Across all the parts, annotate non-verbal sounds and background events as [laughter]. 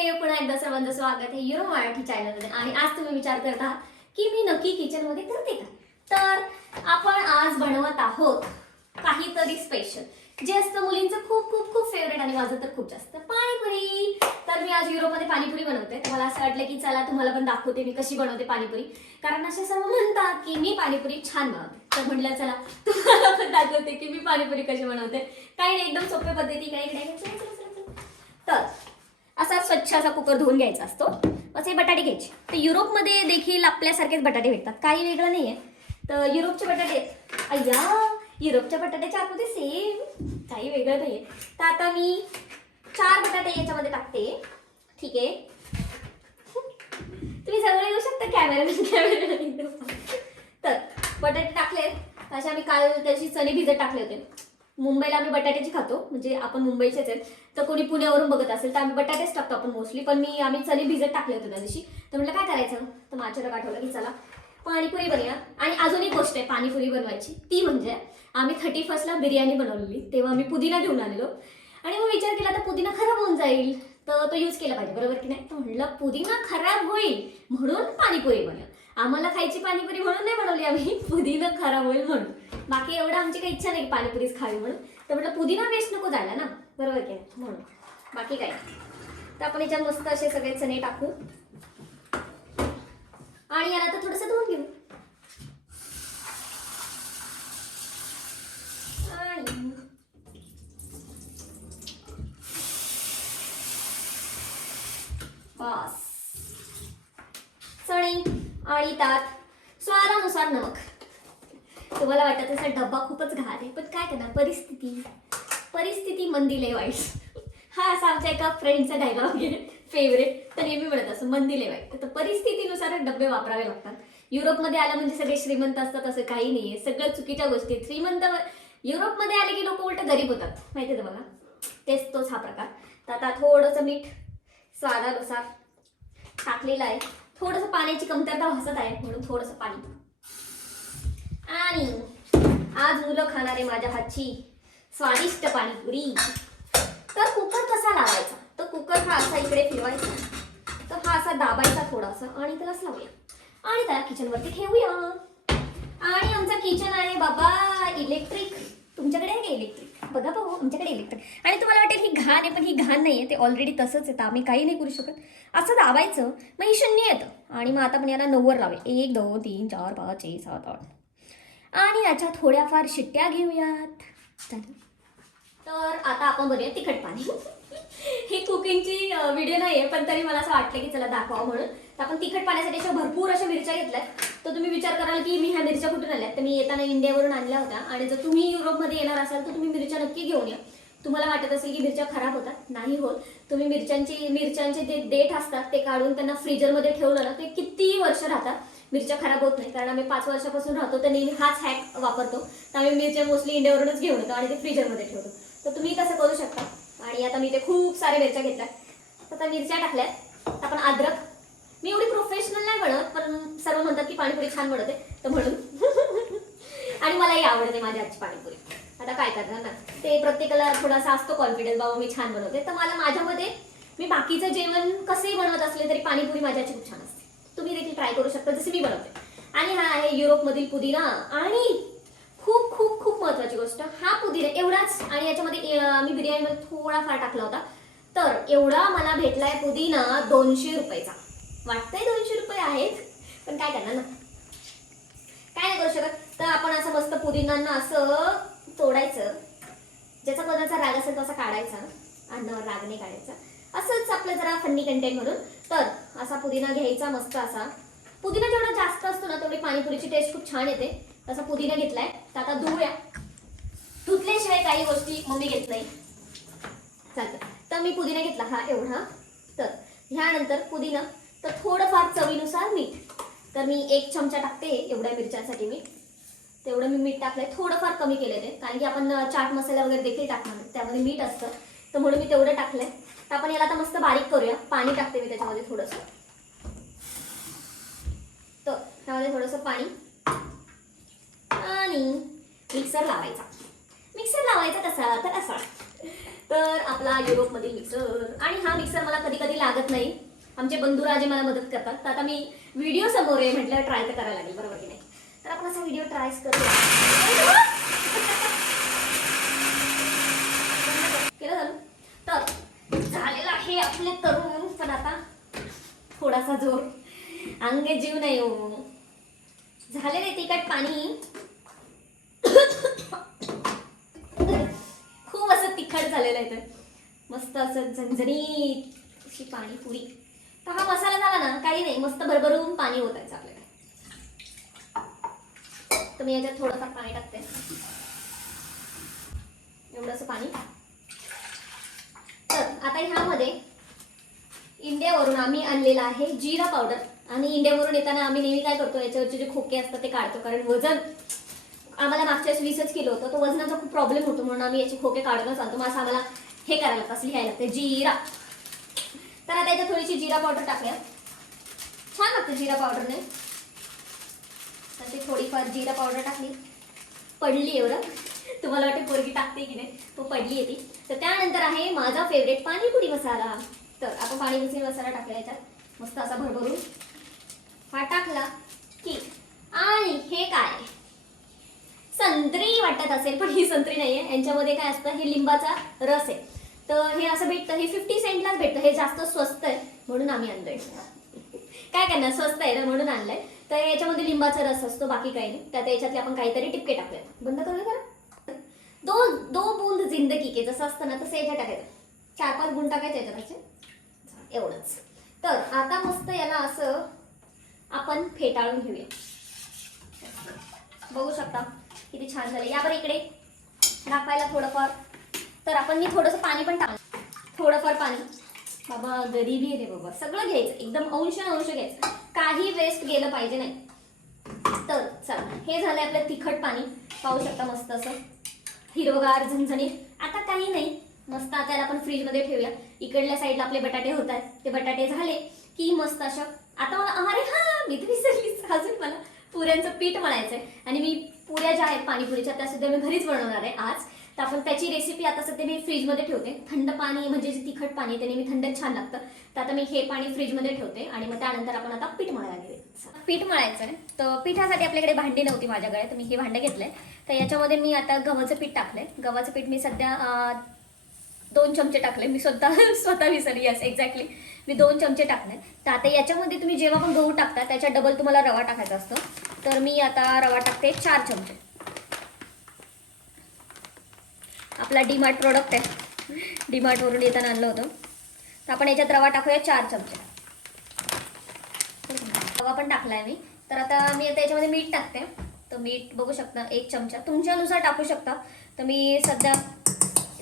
पुन्हा एकदा सर्वांचं स्वागत आहे युरो मराठी चॅनलमध्ये आणि आज तुम्ही विचार करत आहात की मी नक्की किचनमध्ये करते का? तर आपण आज बनवत आहोत काहीतरी स्पेशल जे असतं मुलींचं खूप खूप खूप फेवरेट आणि माझं तर खूप जास्त पाणीपुरी. तर मी आज युरोमध्ये पाणीपुरी बनवते. मला असं वाटलं की चला तुम्हाला पण दाखवते मी कशी बनवते पाणीपुरी. कारण असे सर्व म्हणतात की मी पाणीपुरी छान बनवते. तर म्हटलं चला तुम्हाला पण दाखवते की मी पाणीपुरी कशी बनवते. काही नाही एकदम सोप्या पद्धती काही नाही. तर असा स्वच्छ असा कुकर धुवून घ्यायचा असतो. असं हे बटाटे घ्यायचे. तर युरोपमध्ये देखील आपल्यासारखेच बटाटे भेटतात. काही वेगळं नाही आहे तर युरोपचे बटाटे आहेत. अय्या युरोपच्या बटाट्याच्या आतमध्ये सेम काही वेगळं नाही आहे तर आता मी चार बटाटे याच्यामध्ये टाकते. ठीक आहे. तुम्ही जवळ येऊ शकता कॅमेरा कॅमेरा तर बटाटे टाकले अशा आम्ही काल त्याची चणे भिजत टाकले होते. मुंबईला आम्ही बटाट्याची खातो म्हणजे आपण मुंबईचेच आहेत. तर कोणी पुण्यावरून बघत असेल तर आम्ही बटाटेच टाकतो आपण मोस्टली पण मी आम्ही चणे भिजत टाकले होते त्या दिवशी. तर म्हटलं काय करायचं? तर माझ्याला पाठवलं की चला पाणीपुरी बनवूया. आणि अजून एक गोष्ट आहे पाणीपुरी बनवायची. ती म्हणजे आम्ही थर्टी फर्स्टला बिर्याणी बनवलेली. तेव्हा आम्ही पुदिना घेऊन आलेलो. आणि मग विचार केला तर पुदिना खराब होऊन जाईल. तर तो यूज केला पाहिजे. बरोबर की नाही? तर म्हटलं पुदिना खराब होईल म्हणून पाणीपुरी बनव आम्हाला खायची पाणीपुरी म्हणून नाही बनवली आम्ही. [laughs] पुदिना खराब होईल म्हणून. बाकी एवढं आमची काही इच्छा नाही पाणीपुरीच खावी म्हणून. तर म्हटलं पुदिना वेस्ट नको जायला ना. बरोबर की म्हणून. बाकी काय तर आपण याच्यात मस्त असे सगळे चणे टाकू. आणि याला तर थोडंसं धुवून घेऊ. आणि बस. आणि त्यात स्वादानुसार नमक. तुम्हाला वाटत त्याचा डब्बा खूपच घाण आहे पण काय करणार? परिस्थिती. परिस्थिती मंदिले वाईट. हा असा आमच्या एका फ्रेंडचा डायलॉग आहे फेवरेट तर नेहमी म्हणत असं मंदिले वाईट. तर परिस्थितीनुसार डब्बे वापरावे लागतात. युरोपमध्ये आलं म्हणजे सगळे श्रीमंत असतात असं काही नाही आहे सगळं चुकीच्या गोष्टी श्रीमंत युरोपमध्ये आले की लोक उलट गरीब होतात. माहिती आहे तुम्हाला? तेच तोच हा प्रकार. तर आता थोडंसं मीठ स्वादानुसार टाकलेलं आहे. थोडंसं पाण्याची कमतरता भासत आहे म्हणून थोडंसं पाणी. आणि आज मुलं खाणारे माझ्या हातची स्वादिष्ट पाणीपुरी. तर कुकर कसा लावायचा? तर कुकर हा असा इकडे फिरवायचा. तर हा असा दाबायचा थोडासा आणि त्यालाच लावूया. आणि त्याला किचनवरती ठेवूया. आणि आमचा किचन आहे बाबा इलेक्ट्रिक तुमच्याकडे आहे का इलेक्ट्रिक बघा भाऊ आमच्याकडे इलेक्ट्रिक आणि तुम्हाला वाटेल ही घाण आहे पण ही घाण नाही आहे ते ऑलरेडी तसंच आहे तर आम्ही काही नाही करू शकत. असं दाबायचं मग ही शून्य येतं. आणि मग आता पण याला नव्वद लावे. एक दोन तीन चार पाच छे सात आठ. आणि याच्या थोड्याफार शिट्ट्या घेऊयात. चालेल. तर आता आपण बघूया तिखट पाणी. [laughs] ही कुकिंगची व्हिडिओ नाही आहे पण तरी मला असं वाटलं की चला दाखवा म्हणून. तर आपण तिखट पाण्यासाठी अशा भरपूर अशा मिरच्या घेतल्यात. तर तुम्ही विचार कराल की मी ह्या मिरच्या कुठून आल्या तर मी येताना इंडियावरून आणल्या होत्या. आणि जर तुम्ही युरोपमध्ये येणार असाल तर तुम्ही मिरच्या नक्की घेऊन या. तुम्हाला वाटत असेल की मिरच्या खराब होतात? नाही होत. तुम्ही मिरच्यांची मिरच्यांचे जे देठ असतात ते काढून त्यांना फ्रीजरमध्ये ठेवलं ना ते किती वर्ष राहतात मिरच्या खराब होत नाही कारण आम्ही पाच वर्षापासून राहतो तर नेहमी हाच हॅक वापरतो. तर आम्ही मिरच्या मोस्टली इंडियावरूनच घेऊन येतो आणि ते फ्रीजरमध्ये ठेवतो. तर तुम्ही कसं करू शकता? आणि आता मी ते खूप सारे मिरच्या घेतल्या. तर मिरच्या टाकल्यात. तर आपण अद्रक. मी एवढी प्रोफेशनल नाही बनत पण सर्व म्हणतात की पाणीपुरी छान बनवते. तर म्हणून. [laughs] आणि मलाही आवडते माझ्या आजची पाणीपुरी. आता काय करणार ना? ते प्रत्येकाला थोडासा असतो कॉन्फिडन्स बाबा मी छान बनवते. तर मला माझ्यामध्ये मी बाकीचं जेवण कसंही बनवत असले तरी पाणीपुरी माझ्याची खूप छान असते. तुम्ही देखील ट्राय करू शकता जसे मी बनवते. आणि हा आहे युरोपमधील पुदिना. आणि खूप खूप खूप महत्वाची गोष्ट. हा आणि याच्यामध्ये मी बिर्याणीमध्ये थोडाफार टाकला होता. तर एवढा मला भेटलाय पुदिना दोनशे रुपयाचा. वाटतंय दोनशे रुपये आहेत पण काय करणार ना? काय नाही करू शकत. तर आपण असं मस्त पुदिनांना असं तोडायचं. ज्याचा कोणाचा राग असेल तो असा काढायचा. अन्नावर राग नाही काढायचा. असंच आपलं जरा फन्नी कंटेंट म्हणून. तर असा पुदिना घ्यायचा मस्त असा. पुदिना जेवढा जास्त असतो ना तेवढी पाणीपुरीची टेस्ट खूप छान येते. तसा पुदिना घेतलाय. तर आता धुवूया धुतल्याशिवाय काही गोष्टी मम्मी घेत नाही. चालतं तर मी पुदिना घेतला हा एवढा. तर ह्यानंतर पुदिना. तर थोडंफार चवीनुसार मीठ. तर मी एक चमचा टाकते एवढ्या मिरच्यांसाठी मी. तेवढं मी मीठ टाकलंय. थोडंफार कमी केलं ते कारण की आपण चाट मसाला वगैरे देखील टाकणार त्यामध्ये मीठ असतं. तर म्हणून मी तेवढं टाकलंय. तर आपण याला आता मस्त बारीक करूया. पाणी टाकते मी त्याच्यामध्ये थोडंसं. तर त्यामध्ये थोडंसं पाणी आणि मिक्सर लावायचा. मिक्सर लावायचा तसा तर असा. तर आपला युरोपमधील मिक्सर आणि हा मिक्सर मला कधी कधी लागत नाही. आमचे बंधुराजे मला मदत करतात. तर आता मी व्हिडिओ समोर आहे म्हटलं ट्राय तर करायला लागेल. बरोबर की नाही? तर आपण असा व्हिडिओ ट्राय करूया. केलं झालं? तर झालेलं आहे आपले तरुण पण आता थोडासा जोर. अंगे जीव नाही हो. झालेले तिकट पाणी. तिखट झालेलं आहे तर. मस्त असं झणझणीत अशी पाणीपुरी तर हा मसाला झाला ना काही नाही मस्त भरभरून पाणी ओतायचं आपल्याला. तर मी याच्यात थोडंफार पाणी टाकते. एवढंसं पाणी. तर आता ह्यामध्ये इंडियावरून आम्ही आणलेला आहे जिरा पावडर. आणि इंडियावरून येताना आम्ही नेहमी काय करतो याच्यावरचे जे खोके असतात ते काढतो. कारण वजन आम्हाला मागच्या वेळेस वीसच किलो होतं. तो वजनाचा खूप प्रॉब्लेम होतो म्हणून आम्ही याचे खोके काढून चालतो मग असं आम्हाला हे करायला लागतं. असं लिहायला लागतं. जिरा. तर आता याच्यात थोडीशी जिरा पावडर टाकूया. छान लागतं जिरा पावडरने तर ते थोडीफार जिरा पावडर टाकली. पडली एवढं. तुम्हाला वाटते पोरगी टाकते की नाही तो पडली आहे ती. तर त्यानंतर आहे माझा फेवरेट पाणीपुरी मसाला. तर आपण पाणीपुरी मसाला टाकला याच्यात. मस्त असा भरभरून. हा टाकला की आणि हे काय? संत्री वाटत असेल पण ही संत्री नाही आहे यांच्यामध्ये काय असतं हे लिंबाचा रस आहे. तर हे असं भेटतं हे फिफ्टी सेंटलाच भेटतं. हे जास्त स्वस्त आहे म्हणून आम्ही आणलंय काय करणार स्वस्त आहे ना म्हणून आणलंय. तर याच्यामध्ये लिंबाचा रस असतो बाकी काही नाही. त्या त्याच्यातले याच्यातले आपण काहीतरी टिपके टाकूयात. बंद करूया खरं दो दो बूंद जिंदगी के जसं असतं ना तसं याच्यात टाकायचं. चार पाच गुण टाकायचे याच्यात एवढंच. तर आता मस्त याला असं आपण फेटाळून घेऊया. बघू शकता. किती छान झाले. या इकडे. दाखवायला थोडंफार. तर आपण मी थोडंसं पाणी पण टाकलं. थोडंफार पाणी. बाबा गरीबी रे बाबा. सगळं घ्यायचं. एकदम अंश अंश घ्यायचं. काही वेस्ट गेलं पाहिजे नाही. तर चला. हे झालंय आपलं तिखट पाणी. पाहू शकता मस्त असं. हिरवगार झणझणीत. आता काही नाही. मस्त आता याला आपण फ्रीजमध्ये ठेवूया. इकडल्या साईडला आपले बटाटे होत आहेत ते बटाटे झाले की मस्त अशा. आता मला अरे हा मी तर विसरलीच. अजून मला पुऱ्यांचं पीठ मळायचं आहे आणि मी पुऱ्या ज्या आहेत पाणीपुरीच्या त्या सुद्धा मी घरीच बनवणार आहे आज. तर आपण त्याची रेसिपी आता सध्या मी फ्रीजमध्ये ठेवते. थंड पाणी म्हणजे जे तिखट पाणी त्याने मी थंड छान लागतं. तर आता मी हे पाणी फ्रीजमध्ये ठेवते आणि मग त्यानंतर आपण आता पीठ मळायला घेऊया. पीठ मळायचं आहे तर पिठासाठी आपल्याकडे भांडी नव्हती माझ्याकडे तर मी हे भांडं घेतलंय. तर याच्यामध्ये मी आता गव्हाचं पीठ टाकलंय. गव्हाचं पीठ मी सध्या दोन चमचे टाकले मी स्वतः [laughs] स्वतः विसरली यस एक्झॅक्टली मी दोन चमचे टाकले तर आता याच्यामध्ये तुम्ही जेव्हा पण गहू टाकता त्याच्या डबल तुम्हाला रवा टाकायचा असतो. तर मी आता रवा टाकते चार चमचे. आपला डीमार्ट प्रोडक्ट आहे. डीमार्टवरून येताना आणलं होतं. तर आपण याच्यात रवा टाकूया चार चमचे. रवा पण टाकलाय मी. तर आता मी आता याच्यामध्ये मीठ टाकते. तर मीठ बघू शकता एक चमचा. तुमच्यानुसार टाकू शकता. तर मी सध्या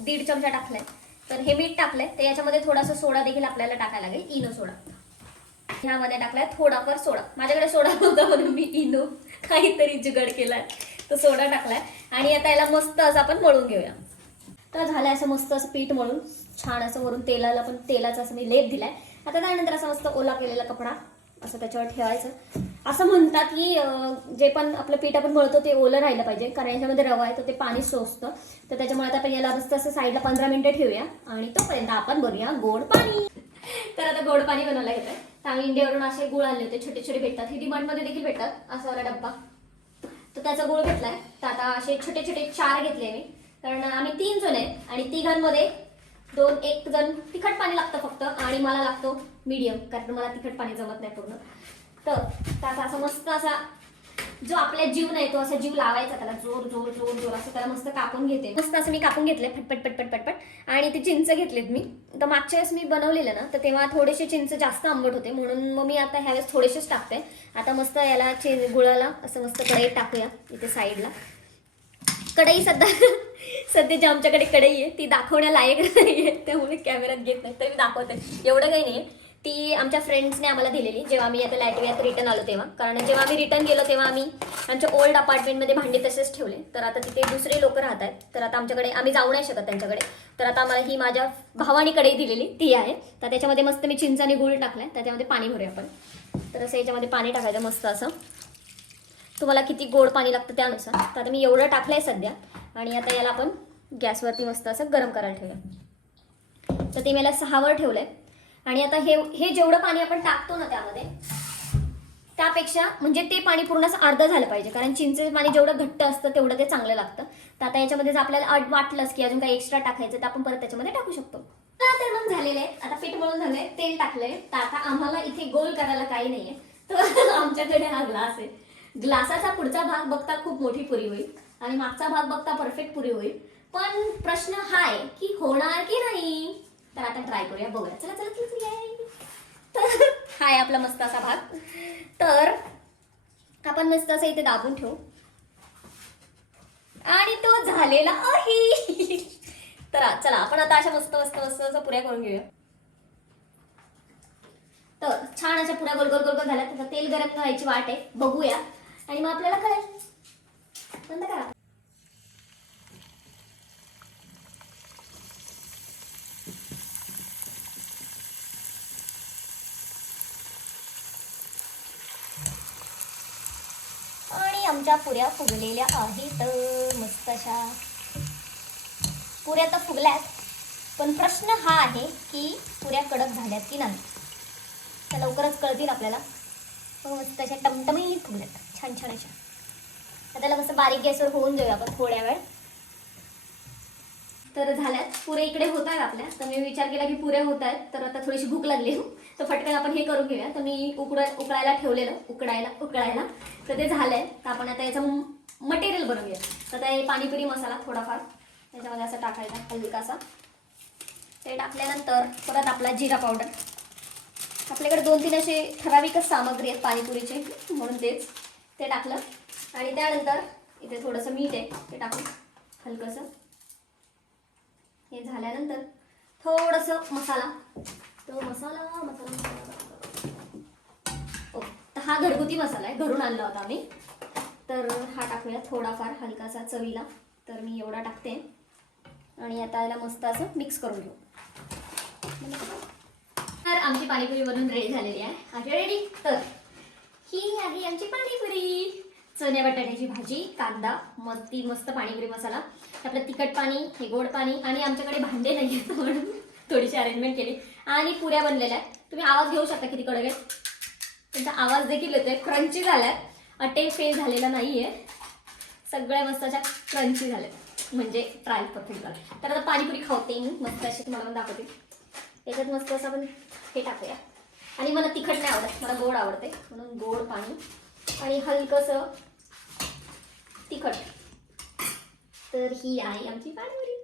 दीड चमचा टाकलाय. तर हे मीठ टाकलंय. तर याच्यामध्ये थोडासा सोडा देखील आपल्याला टाकायला लागेल. Eno soda. ह्यामध्ये टाकलाय थोडाफार सोडा. माझ्याकडे सोडा नव्हता म्हणून मी इनो काहीतरी जुगड केलाय. तर सोडा टाकलाय. आणि आता याला मस्त असं आपण मळून घेऊया. तर झालंय असं मस्त असं पीठ मळून. छान असं वरून तेलाला पण तेलाचा असं मी लेप दिलाय. आता त्यानंतर असं मस्त ओला केलेला कपडा. असं त्याच्यावर ठेवायचं. असं म्हणतात की जे पण आपलं पीठ आपण मळतो ते ओलं राहिलं पाहिजे. कारण याच्यामध्ये रवा आहे तर ते पाणी सोसतं. तर त्याच्यामुळे आता आपण याला मस्त असं साईडला पंधरा मिनिटं ठेवूया आणि तोपर्यंत आपण बनूया गोड पाणी. तर आता गोड पाणी बनवायला घेतोय तर आम्ही इंडियावरून असे गुळ आणले होते छोटे छोटे भेटतात. हे डिमांडमध्ये देखील भेटतात असा वाला डब्बा. तर त्याचा गुळ घेतलाय. तर आता असे छोटे छोटे चार घेतले मी. कारण आम्ही तीन जण आहेत आणि तिघांमध्ये दोन एक जण तिखट पाणी लागतं फक्त आणि मला लागतो मीडियम कारण मला तिखट पाणी जमत नाही पूर्ण. तर त्याचा असा मस्त असा जो आपल्या जीव नाही तो असा जीव लावायचा त्याला जोर जोर जोर जोर असं त्याला मस्त कापून घेते. मस्त असं मी कापून घेतले फटपट पटपट पटपट आणि ते चिंच घेतलेत मी. तर मागच्या वेळेस मी बनवलेलं ना तर तेव्हा थोडेसे चिंच जास्त आंबट होते. म्हणून मग मी आता ह्यावेळेस थोडेसेच टाकते. आता मस्त याला चि गुळाला असं मस्त कढई टाकूया इथे साईडला. कढई सध्या सध्या जी आमच्याकडे कढई आहे ती दाखवण्यालायक नाही आहे त्यामुळे कॅमेऱ्यात घेत नाही. तर मी दाखवते. एवढं काही नाही ती आमच्या फ्रेंड्सने आम्हाला दिलेली. जेव्हा आम्ही आता लॅटवियात रिटर्न आलो तेव्हा. कारण जेव्हा आम्ही रिटर्न गेलो तेव्हा आम्ही आमच्या ओल्ड अपार्टमेंटमध्ये भांडे तसेच ठेवले. तर आता तिथे दुसरे लोक राहत आहेत तर आता आमच्याकडे आम्ही जाऊ नाही शकत त्यांच्याकडे. तर आता आम्हाला ही माझ्या भावानीकडे दिलेली. ती आहे. तर त्याच्यामध्ये मस्त मी चिंच आणि गुळ टाकलाय. त्याच्यामध्ये पाणी भरूया आपण. तर असं याच्यामध्ये पाणी टाकायचं मस्त असं. तुम्हाला किती गोड पाणी लागतं त्यानुसार. तर आता मी एवढं टाकलं आहे सध्या. आणि आता याला आपण गॅसवरती मस्त असं गरम करायला ठेवलं तर ते मला सहावर ठेवलं आहे आणि आता हे हे जेवढं पाणी आपण टाकतो ना त्यामध्ये त्यापेक्षा म्हणजे ते पाणी पूर्ण असं अर्ध झालं पाहिजे. कारण चिंचेचं पाणी जेवढं घट्ट असतं तेवढं ते चांगलं लागतं. तर आता याच्यामध्ये जर आपल्याला अट वाटलंच की अजून काही एक्स्ट्रा टाकायचं तर आपण परत त्याच्यामध्ये टाकू शकतो. तर मग झालेलं आहे आता पीठ मळून झालंय तेल टाकलंय. तर आता आम्हाला इथे गोल करायला काही नाहीये. तर [laughs] आमच्याकडे हा ग्लास आहे. ग्लासाचा पुढचा भाग बघता खूप मोठी पुरी होईल आणि मागचा भाग बघता परफेक्ट पुरी होईल. पण प्रश्न हा आहे की होणार की नाही? तर आता ट्राय करूया बघूया. चला चला चला चला तर [laughs] हा आहे आपला मस्त असा भाग. तर आपण मस्त असं इथे दाबून ठेवू. आणि तो झालेला आहे. [laughs] तर चला आपण आता अशा मस्त मस्त मस्त असं पुऱ्या करून घेऊया. तर छान अशा पुऱ्या गोल गोल गोल गोल झाल्या. तसं तेल गरम व्हायची वाट आहे. बघूया. आणि मग आपल्याला कळेल बंद करा आणि पुऱ्या फुगलेल्या आहेत. मस्त अशा पुऱ्या तर फुगल्यात पण प्रश्न हा आहे की पुऱ्या कडक झाल्यात की नाही? तर लवकरच कळतील आपल्याला. हो, मस्त अशा टमटमही फुगल्यात. छान छान अशा. आता त्याला कसं बारीक गॅसवर होऊन देऊया आपण थोड्या वेळ. तर झाल्यात. पुऱ्या इकडे होत आहेत आपल्या. तर मी विचार केला की पुऱ्या होत आहेत तर आता थोडीशी भूक लागली तर फटकन आपण हे करून घेऊया. तर मी उकड उकळायला ठेवलेलं उकडायला उकळायला. तर ते झालं आहे तर आपण आता याचं मटेरियल बनवूया. तर ते पाणीपुरी मसाला थोडाफार. त्याच्यामध्ये असं टाकायचा हलकासा. ते टाकल्यानंतर परत आपला जिरा पावडर. आपल्याकडे दोन तीन असे ठराविकच सामग्री आहेत पाणीपुरीचे म्हणून तेच ते टाकलं. आणि त्यानंतर इथे थोडंसं मीठ आहे ते टाकून हलकंसं. हे झाल्यानंतर थोडंसं मसाला तो मसाला मसाला मसाला. ओ तर हा घरगुती मसाला आहे घरून आणला होता आम्ही. तर हा टाकूया थोडाफार हलकासा चवीला. तर मी एवढा टाकते. आणि आता याला मस्त असं मिक्स करून घेऊ. तर आमची पाणीपुरी बनवून रेडी झालेली आहे. आहे रेडी तर ही आहे आमची पाणीपुरी. चण्या बटाट्याची भाजी कांदा मग ती मस्त पाणीपुरी मसाला. आपलं तिखट पाणी हे गोड पाणी आणि आमच्याकडे भांडे नाही आहेत म्हणून थोडीशी अरेंजमेंट केली. आणि पुऱ्या बनलेल्या आहेत. तुम्ही आवाज घेऊ शकता किती कडक आहे त्यांचा आवाज देखील येतोय क्रंची झाल्यात अटे फेल झालेला नाहीये. सगळ्या मस्त अशा क्रंची झाल्यात. म्हणजे ट्रायल परफेक्ट झाला. तर आता पाणीपुरी खावते मी. मस्त अशी तुम्हाला दाखवते. त्याच्यात मस्त असं आपण हे टाकूया. आणि मला तिखट नाही आवडत. मला गोड आवडते. म्हणून गोड पाणी. आणि हलकंसं तिखट. तर ही आहे आमची पाणीपुरी.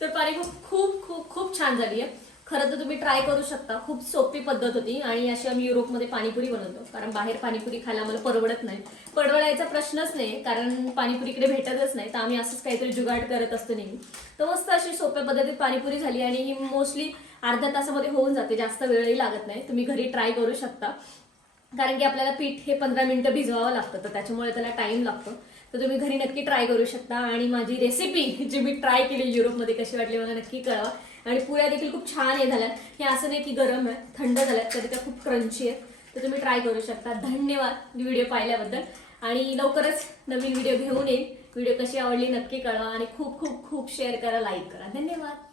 तर पाणी खूप खूप खूप खूप छान झाली आहे. खरं तर तुम्ही ट्राय करू शकता. खूप सोपी पद्धत होती आणि अशी आम्ही युरोपमध्ये पाणीपुरी बनवतो. कारण बाहेर पाणीपुरी खायला आम्हाला परवडत नाही. परवडायचा प्रश्नच नाही कारण पाणीपुरी इकडे भेटतच नाही. तर आम्ही असंच काहीतरी जुगाड करत असतो नेहमी. तर मस्त अशी सोप्या पद्धतीत पाणीपुरी झाली आणि ही मोस्टली अर्ध्या तासामध्ये होऊन जाते. जास्त वेळही लागत नाही. तुम्ही घरी ट्राय करू शकता. कारण की आपल्याला पीठ हे पंधरा मिनटं भिजवावं लागतं. तर त्याच्यामुळे त्याला टाईम लागतो. तर तुम्ही घरी नक्की ट्राय करू शकता. आणि माझी रेसिपी जी मी ट्राय केली युरोपमध्ये कशी वाटली मला नक्की कळवा. आणि पुऱ्या देखील खूप छान हे झाल्यात. हे असं नाही की गरम आहे थंड झाल्यात तरी त्या खूप क्रंची आहेत. तर तुम्ही ट्राय करू शकता. धन्यवाद व्हिडिओ पाहिल्याबद्दल. आणि लवकरच नवीन व्हिडिओ घेऊन येईल. व्हिडिओ कशी आवडली नक्की कळवा. आणि खूप खूप खूप शेअर करा लाईक करा. धन्यवाद.